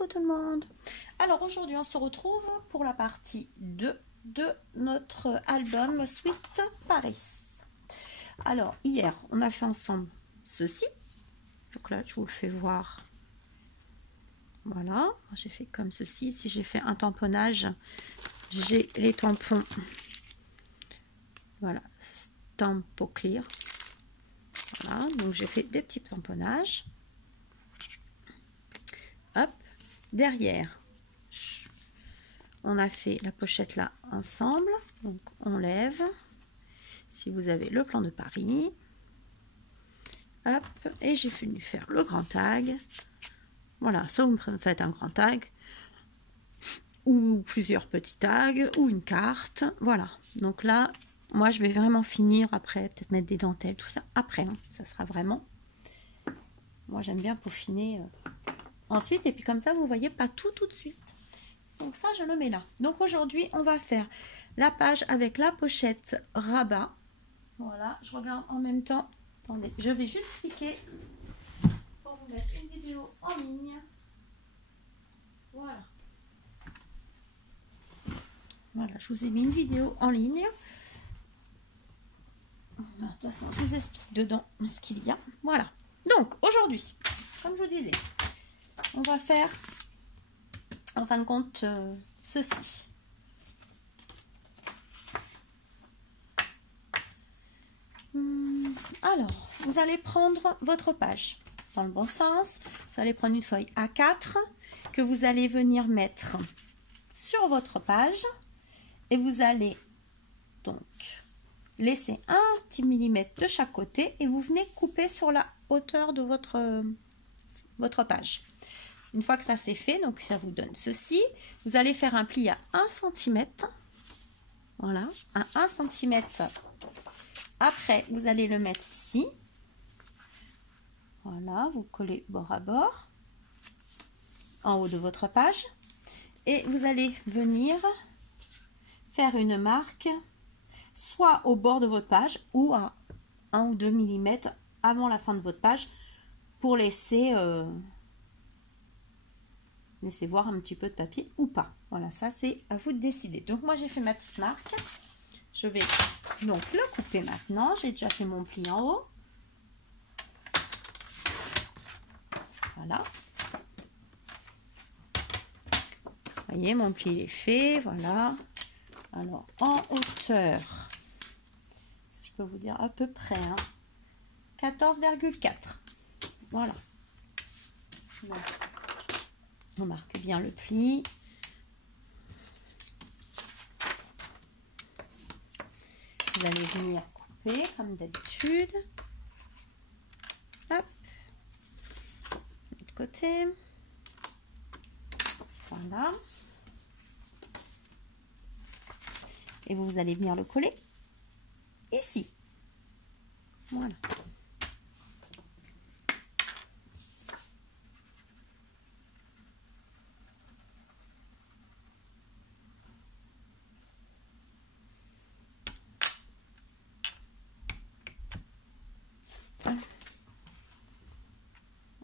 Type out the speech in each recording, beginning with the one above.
Coucou tout le monde. Alors aujourd'hui on se retrouve pour la partie 2 de notre album Sweet Paris. Alors hier on a fait ensemble ceci. Donc là je vous le fais voir. Voilà, j'ai fait comme ceci. Si j'ai fait un tamponnage, j'ai les tampons. Voilà, Stampo Clear. Voilà, donc j'ai fait des petits tamponnages. Hop, derrière, on a fait la pochette là ensemble. Donc on lève. Si vous avez le plan de Paris. Hop, et j'ai venu faire le grand tag. Voilà, soit vous me faites un grand tag, ou plusieurs petits tags, ou une carte. Voilà, donc là, moi je vais vraiment finir après, peut-être mettre des dentelles, tout ça après. Hein. Ça sera vraiment... Moi j'aime bien peaufiner ensuite, et puis comme ça, vous voyez pas tout de suite. Donc ça, je le mets là. Donc aujourd'hui, on va faire la page avec la pochette rabat. Voilà, je regarde en même temps. Attendez, je vais juste cliquer pour vous mettre une vidéo en ligne. Voilà. Voilà, je vous ai mis une vidéo en ligne. De toute façon, je vous explique dedans ce qu'il y a. Voilà. Donc aujourd'hui, comme je vous disais, on va faire en fin de compte ceci. Alors, vous allez prendre votre page dans le bon sens. Vous allez prendre une feuille A4 que vous allez venir mettre sur votre page et vous allez donc laisser un petit millimètre de chaque côté et vous venez couper sur la hauteur de votre page. Une fois que ça c'est fait, donc ça vous donne ceci. Vous allez faire un pli à 1 cm. Voilà, à 1 cm. Après, vous allez le mettre ici. Voilà, vous collez bord à bord, en haut de votre page. Et vous allez venir faire une marque, soit au bord de votre page, ou à 1 ou 2 mm avant la fin de votre page, pour laisser voir un petit peu de papier ou pas. Voilà, ça c'est à vous de décider. Donc moi j'ai fait ma petite marque. Je vais donc le couper maintenant. J'ai déjà fait mon pli en haut. Voilà. Vous voyez, mon pli est fait. Voilà. Alors, en hauteur, je peux vous dire à peu près, hein, 14,4. Voilà. Donc, on marque bien le pli. Vous allez venir couper comme d'habitude. Hop. De l'autre côté. Voilà. Et vous allez venir le coller ici. Voilà.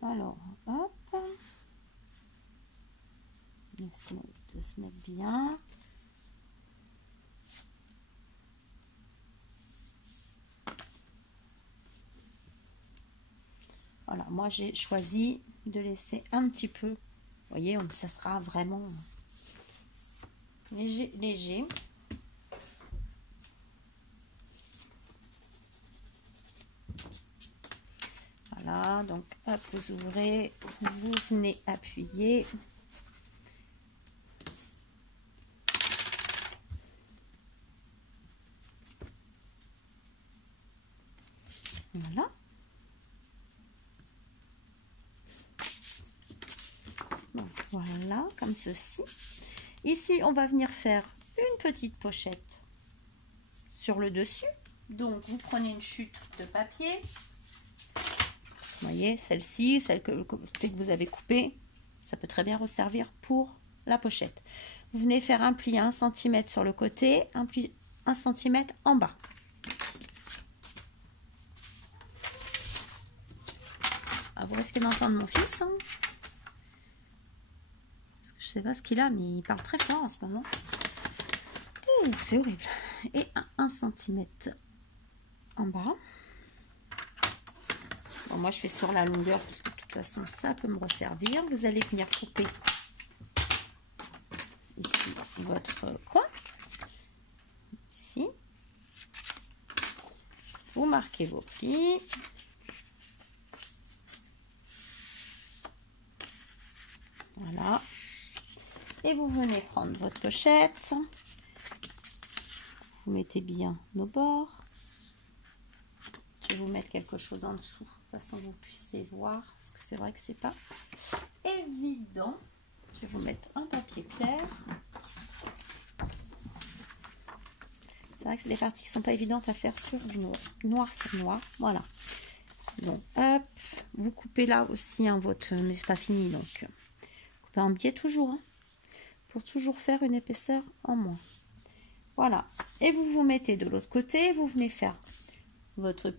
Alors, hop. Laisse-moi de se mettre bien. Voilà, moi j'ai choisi de laisser un petit peu. Vous voyez, ça sera vraiment léger, léger. Voilà, donc hop, vous ouvrez, vous venez appuyer. Voilà. Donc voilà, comme ceci. Ici, on va venir faire une petite pochette sur le dessus. Donc, vous prenez une chute de papier. Vous voyez, celle-ci, celle que vous avez coupée, ça peut très bien resservir pour la pochette. Vous venez faire un pli à 1 cm sur le côté, un pli 1 cm en bas. Ah, vous risquez d'entendre mon fils. Hein. Je sais pas ce qu'il a, mais il parle très fort en ce moment. C'est horrible. Et 1 cm en bas. Bon, moi je fais sur la longueur parce que de toute façon ça peut me resservir. Vous allez venir couper ici votre coin. Ici. Vous marquez vos plis. Voilà. Et vous venez prendre votre pochette. Vous mettez bien nos bords. Je vais vous mettre quelque chose en dessous, de toute façon vous puissiez voir, parce que c'est vrai que c'est pas évident. Je vais vous mettre un papier clair. C'est vrai que c'est des parties qui sont pas évidentes à faire sur du noir sur noir. Voilà. Donc hop, vous coupez là aussi hein, votre, mais c'est pas fini donc coupez en biais toujours hein, pour toujours faire une épaisseur en moins. Voilà. Et vous vous mettez de l'autre côté, vous venez faire votre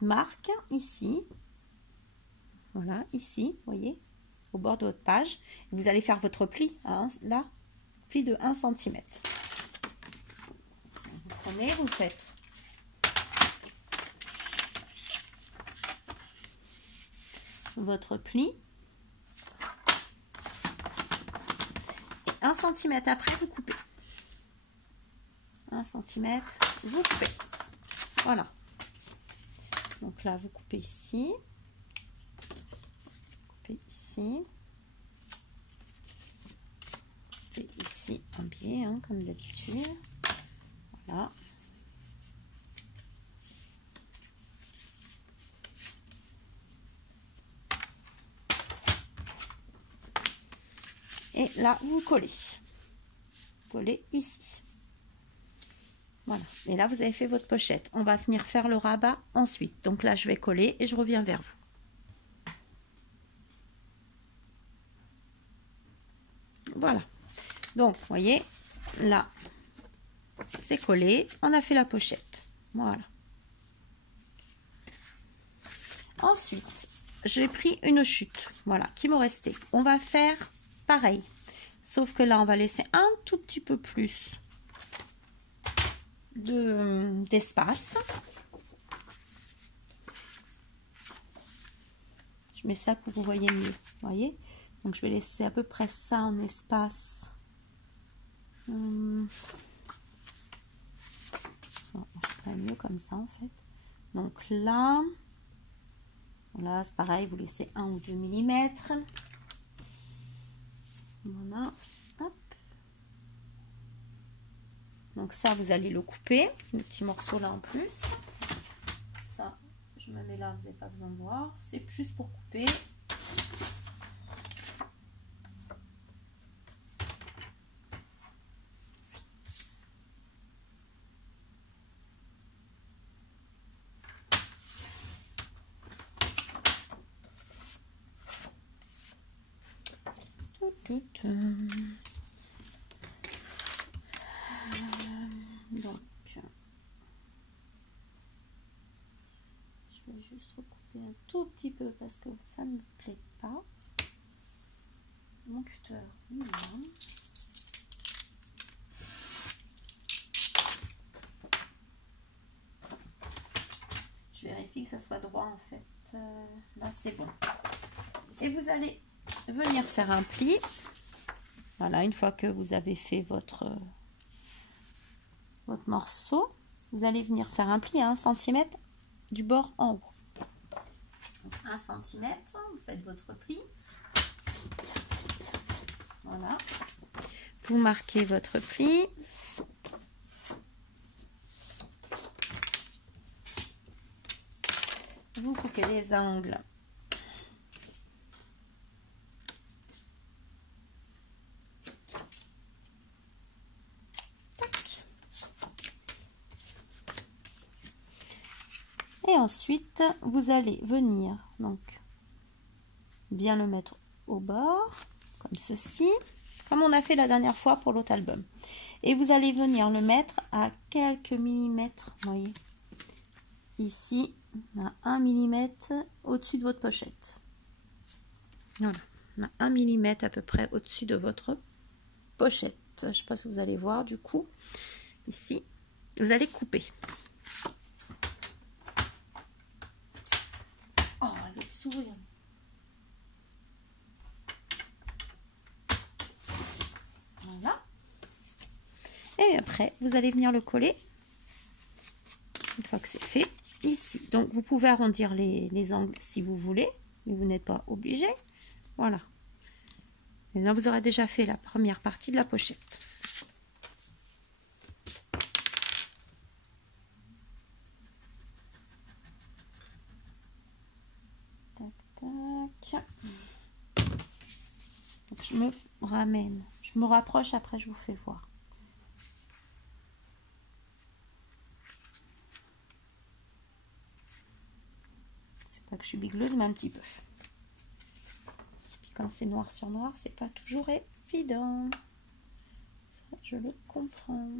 marque ici, voilà, ici, vous voyez, au bord de votre page. Vous allez faire votre pli, hein, là, pli de 1 cm. Vous prenez, vous faites votre pli. Et 1 cm après, vous coupez. 1 cm, vous coupez. Voilà. Donc là, vous coupez ici, coupez ici, coupez ici un biais, hein, comme d'habitude. Voilà. Et là, vous collez. Collez ici. Voilà, et là vous avez fait votre pochette. On va venir faire le rabat ensuite. Donc là je vais coller et je reviens vers vous. Voilà. Donc vous voyez, là c'est collé. On a fait la pochette. Voilà. Ensuite, j'ai pris une chute. Voilà, qui me restait. On va faire pareil. Sauf que là on va laisser un tout petit peu plus d'espace. Je mets ça pour que vous voyez mieux, voyez. Donc je vais laisser à peu près ça en espace. Bon, je ferai mieux comme ça en fait. Donc là, voilà, c'est pareil, vous laissez 1 ou 2 mm. Voilà, hop. Donc ça, vous allez le couper, le petit morceau là en plus. Ça, je me mets là, vous n'avez pas besoin de voir. C'est juste pour couper. Donc, je vais juste recouper un tout petit peu parce que ça ne me plaît pas. Mon cutter, je vérifie que ça soit droit en fait. Là c'est bon. Et vous allez venir faire un pli. Voilà, une fois que vous avez fait votre morceau, vous allez venir faire un pli à 1 cm du bord en haut. Donc 1 cm, vous faites votre pli. Voilà. Vous marquez votre pli. Vous coupez les angles. Et ensuite, vous allez venir donc bien le mettre au bord, comme ceci, comme on a fait la dernière fois pour l'autre album. Et vous allez venir le mettre à quelques millimètres, vous voyez, ici, à 1 mm au-dessus de votre pochette. Voilà. On a 1 mm à peu près au-dessus de votre pochette. Je ne sais pas si vous allez voir du coup. Ici, vous allez couper. Oh, elle va s'ouvrir. Voilà. Et après, vous allez venir le coller. Une fois que c'est fait, ici. Donc, vous pouvez arrondir les angles si vous voulez, mais vous n'êtes pas obligé. Voilà. Et là, vous aurez déjà fait la première partie de la pochette. Tac, tac. Donc, je me ramène. Je me rapproche, après je vous fais voir. Pas que je suis bigleuse, mais un petit peu. Puis quand c'est noir sur noir, c'est pas toujours évident. Ça, je le comprends.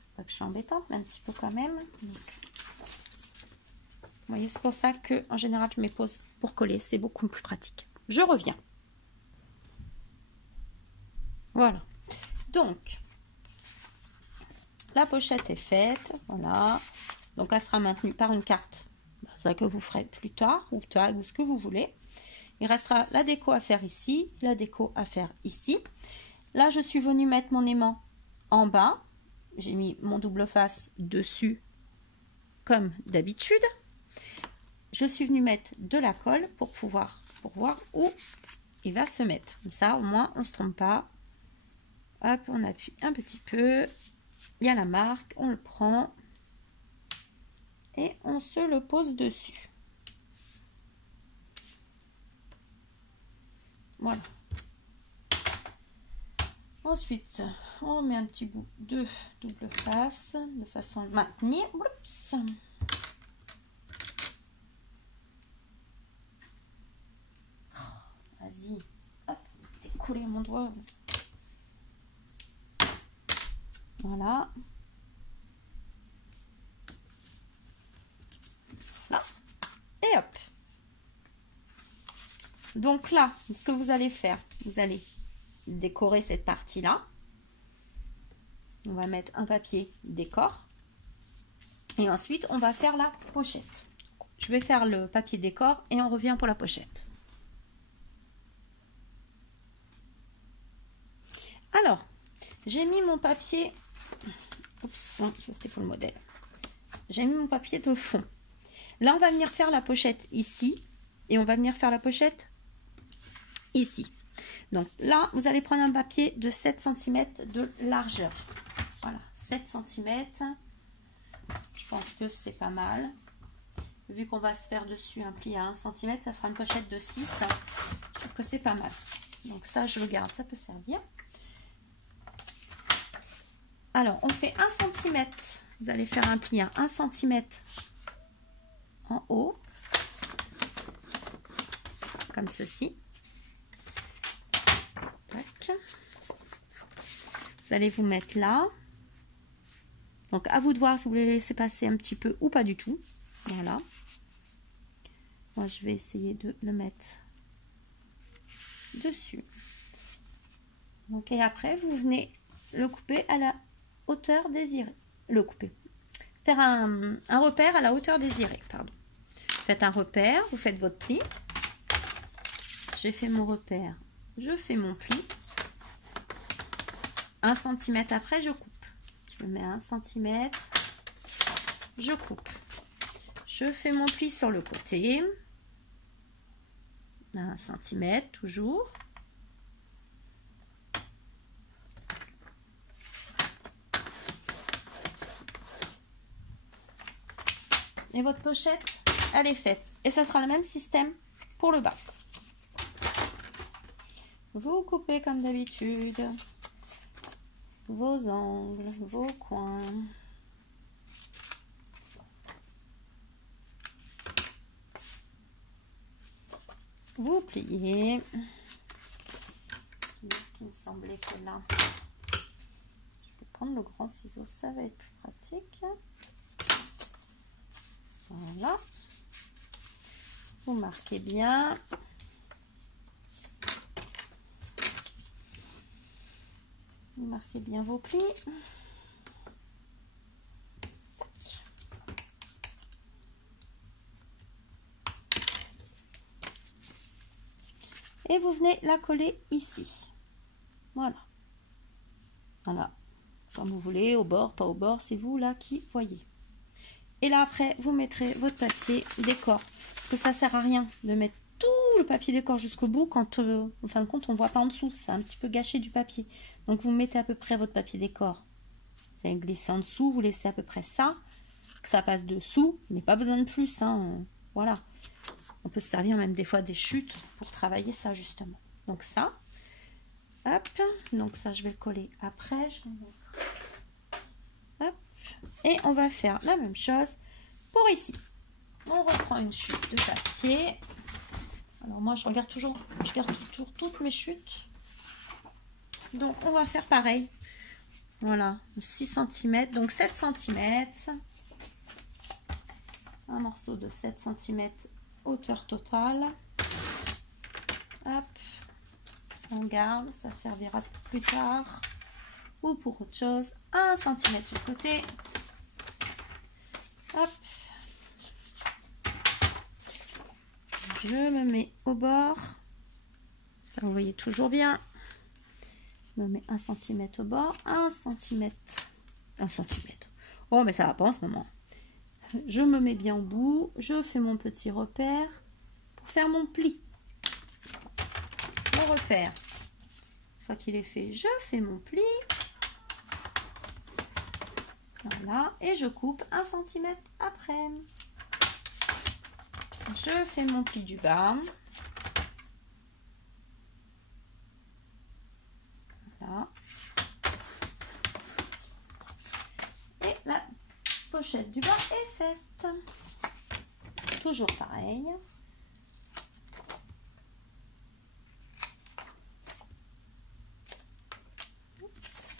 C'est pas que je suis embêtante, mais un petit peu quand même. Donc, vous voyez, c'est pour ça que en général je me pose pour coller, c'est beaucoup plus pratique. Je reviens. Voilà. Donc la pochette est faite, voilà. Donc elle sera maintenue par une carte, ça que vous ferez plus tard ou tag ou ce que vous voulez. Il restera la déco à faire ici, la déco à faire ici. Là, je suis venue mettre mon aimant en bas. J'ai mis mon double face dessus comme d'habitude. Je suis venue mettre de la colle pour voir où il va se mettre. Comme ça, au moins, on ne se trompe pas. Hop, on appuie un petit peu. Il y a la marque, on le prend et on se le pose dessus. Voilà. Ensuite, on met un petit bout de double face de façon à le maintenir. Oups. Vas-y, hop, t'es collé à mon doigt. Voilà. Là. Et hop. Donc là, ce que vous allez faire, vous allez décorer cette partie-là. On va mettre un papier décor. Et ensuite, on va faire la pochette. Je vais faire le papier décor et on revient pour la pochette. Alors, j'ai mis mon papier... Oups, ça c'était pour le modèle. J'ai mis mon papier de fond. Là, on va venir faire la pochette ici. Et on va venir faire la pochette ici. Donc là, vous allez prendre un papier de 7 cm de largeur. Voilà, 7 cm. Je pense que c'est pas mal. Vu qu'on va se faire dessus un pli à 1 cm, ça fera une pochette de 6. Je trouve que c'est pas mal. Donc ça, je le garde, ça peut servir. Alors, on fait 1 cm. Vous allez faire un pli à 1 cm en haut. Comme ceci. Tac. Vous allez vous mettre là. Donc, à vous de voir si vous voulez laisser passer un petit peu ou pas du tout. Voilà. Moi, je vais essayer de le mettre dessus. Donc, et après, vous venez le couper à la hauteur désirée. Le couper. Faire un repère à la hauteur désirée, pardon. Faites un repère, vous faites votre pli. J'ai fait mon repère, je fais mon pli. 1 cm après, je coupe. Je le mets à 1 cm. Je coupe. Je fais mon pli sur le côté. 1 cm toujours. Et votre pochette, elle est faite. Et ça sera le même système pour le bas. Vous coupez comme d'habitude vos angles, vos coins. vous pliez. Ce qui me semblait que là, je vais prendre le grand ciseau, ça va être plus pratique. Voilà. Vous marquez bien. Vous marquez bien vos plis. Et vous venez la coller ici. Voilà. Voilà. Comme vous voulez, au bord, pas au bord, c'est vous là qui voyez. Et là après, vous mettrez votre papier décor. Parce que ça sert à rien de mettre tout le papier décor jusqu'au bout quand, en fin de compte, on ne voit pas en dessous. C'est un petit peu gâché du papier. Donc vous mettez à peu près votre papier décor. Vous allez glisser en dessous, vous laissez à peu près ça. Que ça passe dessous, mais pas besoin de plus. Hein. Voilà. On peut se servir même des fois des chutes pour travailler ça justement. Donc ça, hop, donc ça je vais le coller après. Je vais mettre, hop, et on va faire la même chose pour ici. On reprend une chute de papier. Alors moi je regarde toujours toutes mes chutes. Donc on va faire pareil. Voilà, 6 cm, donc 7 cm. Un morceau de 7 cm. Hauteur totale. Hop, ça on garde, ça servira plus tard ou pour autre chose. 1 cm sur le côté. Hop, je me mets au bord. J'espère que vous voyez toujours bien. Je me mets 1 cm au bord, 1 cm. 1 cm. Oh, mais ça va pas en ce moment. Je me mets bien au bout, je fais mon petit repère pour faire mon pli. Mon repère. Une fois qu'il est fait, je fais mon pli. Voilà, et je coupe 1 cm après. Je fais mon pli du bas. Voilà. Et la pochette du bas est faite. Toujours pareil. Oups.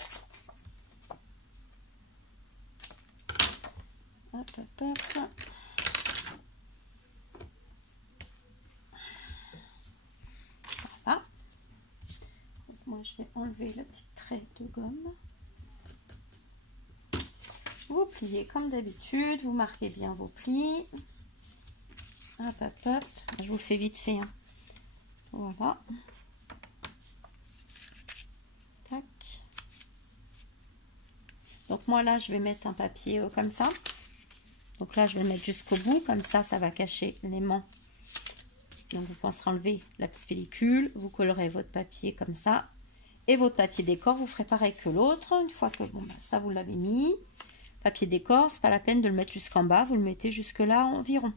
Hop, hop, hop. Voilà. Donc moi je vais enlever le petit trait de gomme. Vous pliez comme d'habitude, vous marquez bien vos plis. Hop, hop, hop. Je vous le fais vite fait. Hein. Voilà. Tac. Donc moi là, je vais mettre un papier comme ça. Donc là, je vais le mettre jusqu'au bout. Comme ça, ça va cacher l'aimant. Donc vous penserez enlever la petite pellicule. Vous collerez votre papier comme ça. Et votre papier décor, vous ferez pareil que l'autre. Une fois que bon, ça, vous l'avez mis. Papier décor, c'est pas la peine de le mettre jusqu'en bas, vous le mettez jusque là environ.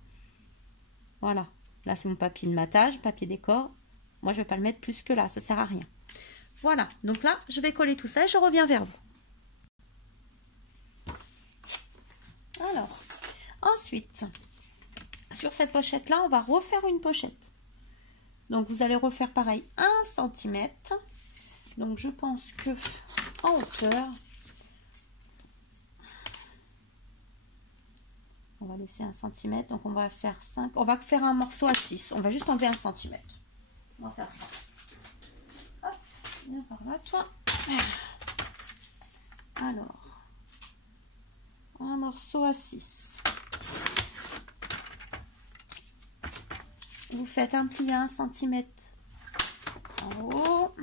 Voilà, là c'est mon papier de matage, papier décor. Moi je vais pas le mettre plus que là, ça sert à rien. Voilà, donc là je vais coller tout ça et je reviens vers vous. Alors, ensuite, sur cette pochette là, on va refaire une pochette. Donc vous allez refaire pareil 1 cm. Donc je pense que en hauteur, on va laisser 1 cm, donc on va faire 5, on va faire un morceau à 6, on va juste enlever 1 cm. On va faire ça. Hop, viens par là, toi. Alors, un morceau à 6. Vous faites un pli à 1 cm en haut.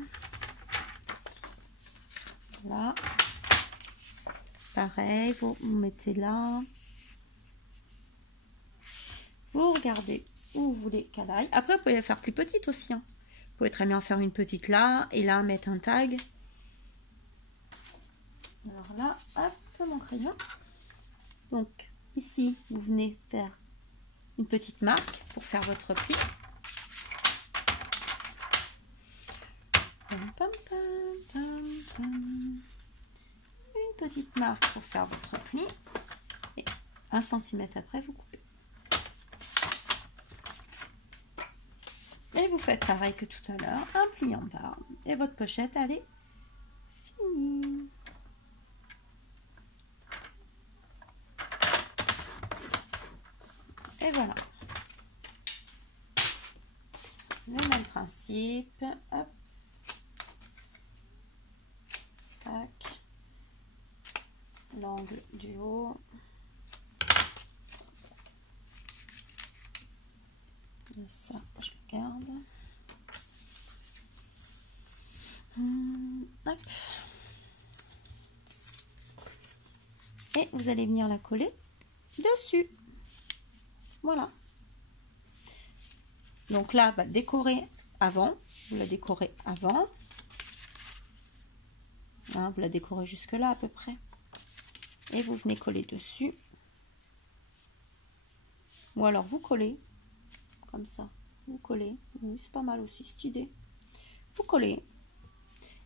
Là. Pareil, vous mettez là. Vous regardez où vous voulez qu'elle aille. Après, vous pouvez la faire plus petite aussi. Hein. Vous pouvez très bien faire une petite là et là mettre un tag. Alors là, hop, mon crayon. Donc ici, vous venez faire une petite marque pour faire votre pli. Pam, pam, pam, pam. Une petite marque pour faire votre pli. Et 1 cm après, vous coupez. Et vous faites pareil que tout à l'heure, un pli en bas. Et votre pochette, elle est finie. Et voilà. Le même principe. Hop. Tac. L'angle du haut. Et ça, je le garde. Hop. Et vous allez venir la coller dessus. Voilà. Donc là, bah, décorer avant. Vous la décorez avant. Hein, vous la décorez jusque là à peu près. Et vous venez coller dessus. Ou alors vous collez. Comme ça. Vous collez. Oui, c'est pas mal aussi cette idée. Vous collez.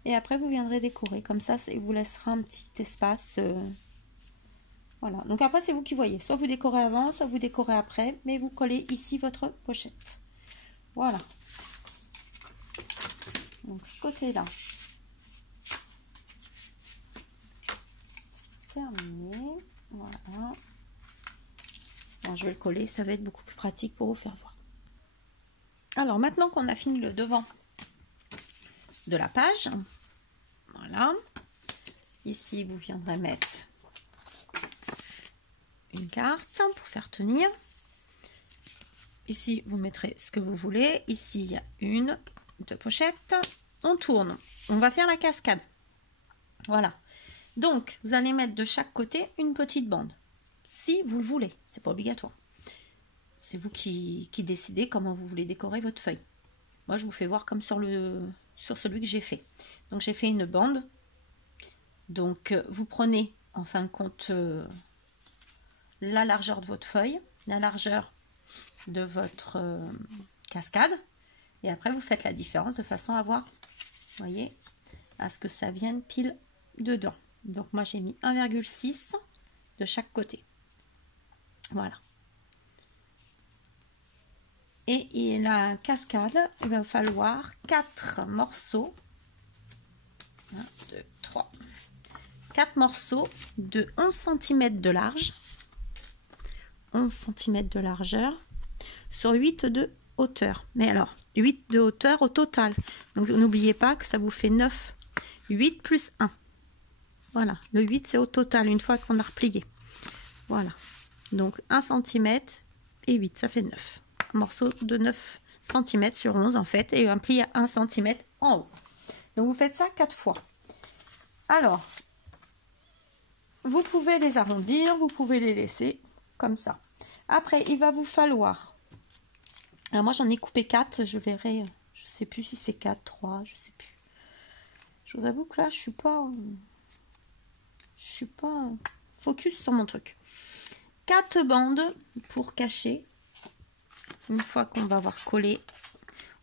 Et après, vous viendrez décorer. Comme ça, il vous laissera un petit espace. Voilà. Donc après, c'est vous qui voyez. Soit vous décorez avant, soit vous décorez après. Mais vous collez ici votre pochette. Voilà. Donc ce côté-là. Terminé. Voilà. Bon, je vais le coller. Ça va être beaucoup plus pratique pour vous faire voir. Alors, maintenant qu'on a fini le devant de la page, voilà. Ici, vous viendrez mettre une carte pour faire tenir. Ici, vous mettrez ce que vous voulez. Ici, il y a une, deux pochettes. On tourne. On va faire la cascade. Voilà. Donc, vous allez mettre de chaque côté une petite bande. Si vous le voulez. C'est pas obligatoire. C'est vous qui décidez comment vous voulez décorer votre feuille. Moi, je vous fais voir comme sur celui que j'ai fait. Donc, j'ai fait une bande. Donc, vous prenez, en fin de compte, la largeur de votre feuille, la largeur de votre cascade. Et après, vous faites la différence de façon à voir, vous voyez, à ce que ça vienne pile dedans. Donc, moi, j'ai mis 1,6 de chaque côté. Voilà. Et la cascade, il va falloir 4 morceaux. 1, 2, 3. 4 morceaux de 11 cm de large. 11 cm de largeur sur 8 de hauteur. Mais alors, 8 de hauteur au total. Donc, n'oubliez pas que ça vous fait 9. 8 plus 1. Voilà, le 8, c'est au total, une fois qu'on a replié. Voilà. Donc, 1 cm et 8, ça fait 9. Un morceau de 9 cm sur 11, en fait, et un pli à 1 cm en haut. Donc, vous faites ça 4 fois. Alors, vous pouvez les arrondir, vous pouvez les laisser comme ça. Après, il va vous falloir... Alors, moi, j'en ai coupé 4, je verrai... Je sais plus si c'est 4, 3, je sais plus. Je vous avoue que là, je suis pas focus sur mon truc. 4 bandes pour cacher. Une fois qu'on va avoir collé,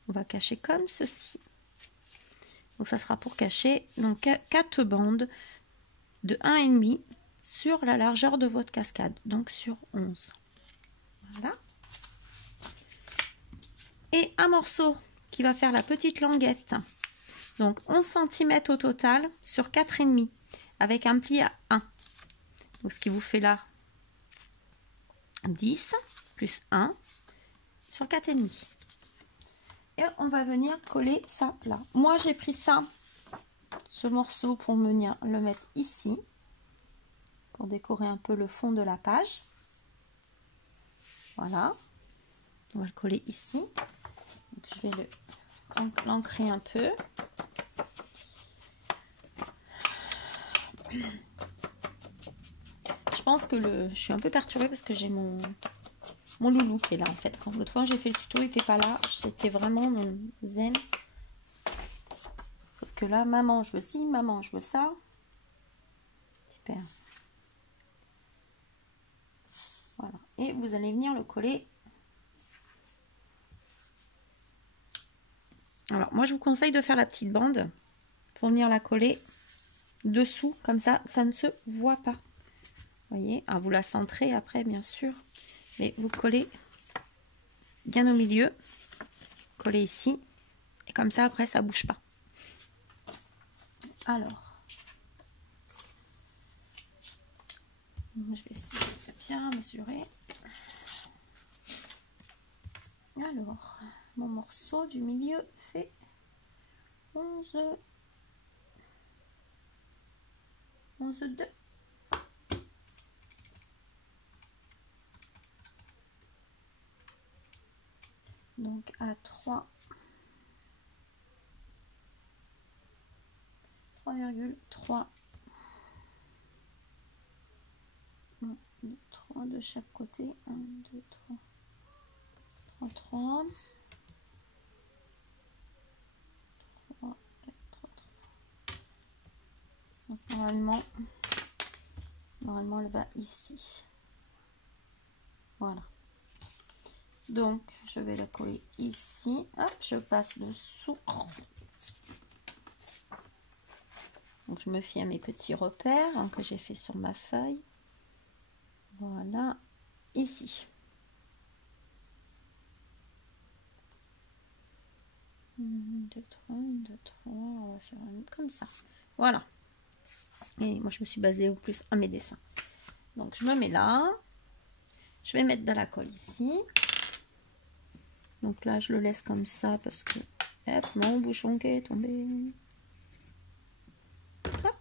on va cacher comme ceci. Donc ça sera pour cacher. Donc 4 bandes de 1,5 sur la largeur de votre cascade. Donc sur 11. Voilà. Et un morceau qui va faire la petite languette. Donc 11 cm au total sur 4,5 avec un pli à 1. Donc ce qui vous fait là 10 plus 1 sur 4,5. Et on va venir coller ça là. Moi j'ai pris ça, ce morceau, pour venir le mettre ici, pour décorer un peu le fond de la page. Voilà. On va le coller ici. Donc, je vais l'ancrer un peu. Je pense que je suis un peu perturbée parce que j'ai mon loulou qui est là en fait. Quand l'autre fois j'ai fait le tuto, il n'était pas là. J'étais vraiment zen. Sauf que là, maman, je veux ci, maman, je veux ça. Super. Voilà. Et vous allez venir le coller. Alors, moi, je vous conseille de faire la petite bande pour venir la coller dessous. Comme ça, ça ne se voit pas. Vous voyez, ah, vous la centrez après, bien sûr. Mais vous collez bien au milieu. coller ici. Et comme ça, après, ça bouge pas. Alors, je vais essayer de bien mesurer. Alors, mon morceau du milieu fait 11,2. Donc à 3,3. 1, 2, 3 de chaque côté. 1, 2, 3. 3, 3. 3, 4, 3, 3. Donc normalement elle va ici. Voilà. Donc je vais la coller ici. Hop, je passe dessous. Donc je me fie à mes petits repères que j'ai fait sur ma feuille. Voilà, ici. 1, 2, 3, 1, 2, 3, on va faire comme ça. Voilà. Et moi je me suis basée au plus à mes dessins. Donc je me mets là. Je vais mettre de la colle ici. Donc là je le laisse comme ça parce que hop, mon bouchon qui est tombé. Hop.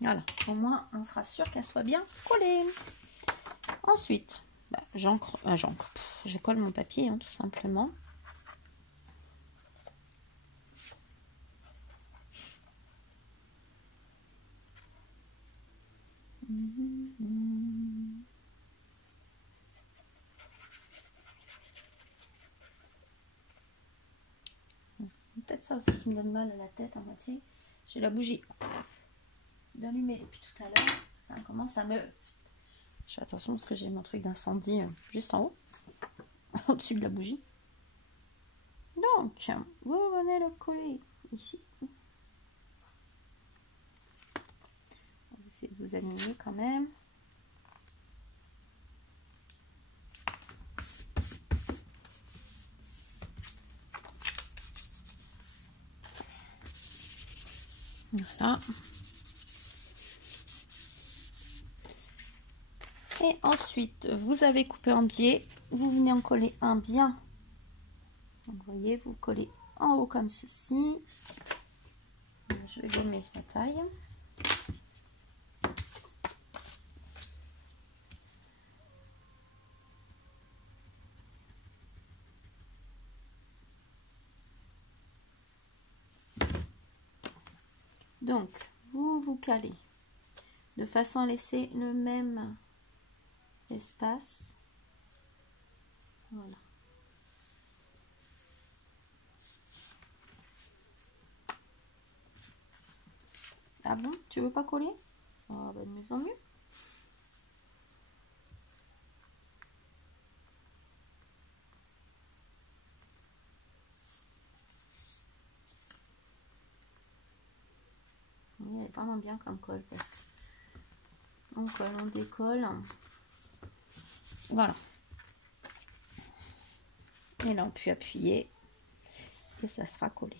Voilà, au moins on sera sûr qu'elle soit bien collée. Ensuite, bah, je colle mon papier tout simplement. Peut-être ça aussi qui me donne mal à la tête à moitié. J'ai la bougie d'allumer depuis tout à l'heure. Ça commence à me... Je fais attention parce que j'ai mon truc d'incendie juste en haut, au-dessus de la bougie. Donc, vous venez le coller ici. On va essayer de vous aligner quand même. Voilà. Et ensuite, vous avez coupé en biais, vous venez en coller un bien. Donc, vous voyez, vous collez en haut comme ceci. Je vais gommer la taille. Donc, vous calez de façon à laisser le même espace. Voilà. Ah bon, tu veux pas coller? Ah bah de mieux en mieux. Oui, elle est vraiment bien comme colle parce qu'on colle, on décolle. Voilà. Et là on peut appuyer et ça sera collé.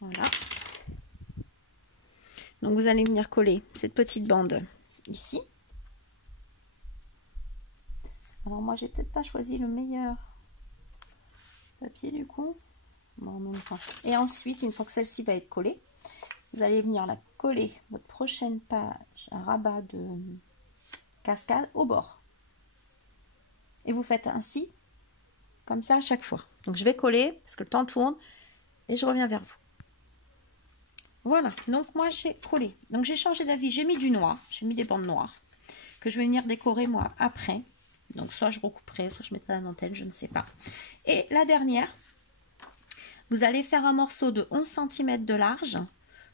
Voilà. Donc vous allez venir coller cette petite bande ici. Alors moi j'ai peut-être pas choisi le meilleur papier du coup. Bon, en même temps. Et ensuite, une fois que celle-ci va être collée, vous allez venir la coller, votre prochaine page, un rabat de cascade au bord. Et vous faites ainsi, comme ça à chaque fois. Donc je vais coller, parce que le temps tourne, et je reviens vers vous. Voilà, donc moi j'ai collé. Donc j'ai changé d'avis, j'ai mis du noir, j'ai mis des bandes noires, que je vais venir décorer moi après. Donc soit je recouperai, soit je mettrai la dentelle, je ne sais pas. Et la dernière, vous allez faire un morceau de 11 cm de large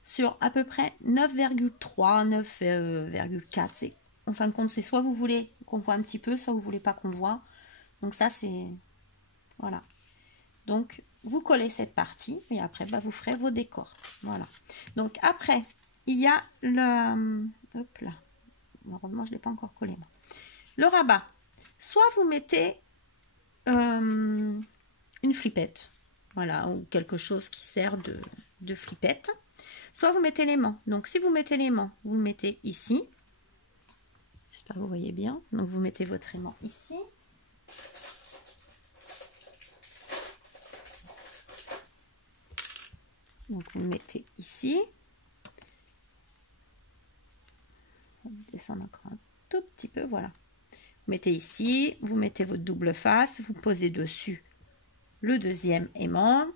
sur à peu près 9,3, 9,4. C'est en fin de compte, c'est soit vous voulez qu'on voit un petit peu, soit vous voulez pas qu'on voit. Donc ça c'est voilà. Donc vous collez cette partie et après, bah, vous ferez vos décors. Voilà. Donc, après, il y a le... Hop là. Heureusement, je ne l'ai pas encore collé, moi. Le rabat. Soit vous mettez une flippette. Voilà, ou quelque chose qui sert de flippette. Soit vous mettez l'aimant. Donc, si vous mettez l'aimant, vous le mettez ici. J'espère que vous voyez bien. Donc, vous mettez votre aimant ici. Donc, vous le mettez ici. On va descendre encore un tout petit peu, voilà. Vous mettez ici, vous mettez votre double face, vous posez dessus le deuxième aimant.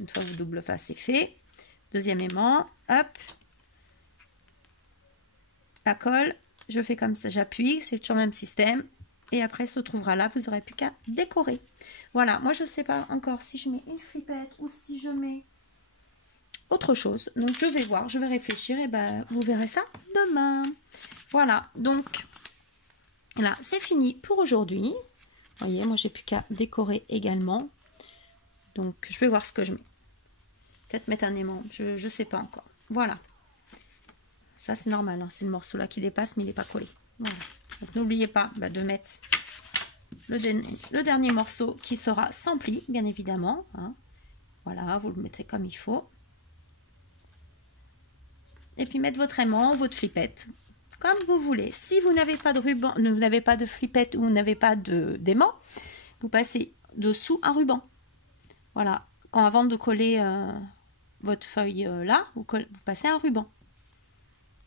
Une fois que votre double face est fait, deuxième aimant, hop, la colle, je fais comme ça, j'appuie, c'est toujours le même système. Et après, se trouvera là, vous n'aurez plus qu'à décorer. Voilà, moi je ne sais pas encore si je mets une flippette ou si je mets autre chose. Donc je vais voir, je vais réfléchir et ben vous verrez ça demain. Voilà, donc là c'est fini pour aujourd'hui. Vous voyez, moi j'ai plus qu'à décorer également. Donc je vais voir ce que je mets. Peut-être mettre un aimant, je sais pas encore. Voilà. Ça c'est normal, hein. C'est le morceau là qui dépasse mais il n'est pas collé. Voilà. Donc n'oubliez pas de mettre le dernier morceau qui sera sans pli, bien évidemment. Hein. Voilà, vous le mettez comme il faut. Et puis mettre votre aimant, votre flippette, comme vous voulez. Si vous n'avez pas de ruban, vous n'avez pas de flippette ou vous n'avez pas d'aimant, vous passez dessous un ruban. Voilà, quand avant de coller votre feuille là, vous passez un ruban.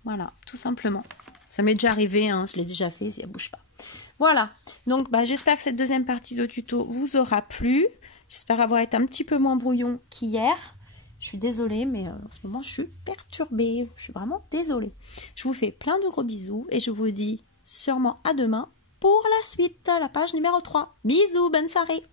Voilà, tout simplement. Ça m'est déjà arrivé, hein, je l'ai déjà fait, ça ne bouge pas. Voilà, donc j'espère que cette deuxième partie de tuto vous aura plu. J'espère avoir été un petit peu moins brouillon qu'hier. Je suis désolée, mais en ce moment, je suis perturbée. Je suis vraiment désolée. Je vous fais plein de gros bisous et je vous dis sûrement à demain pour la suite, la page numéro 3. Bisous, bonne soirée.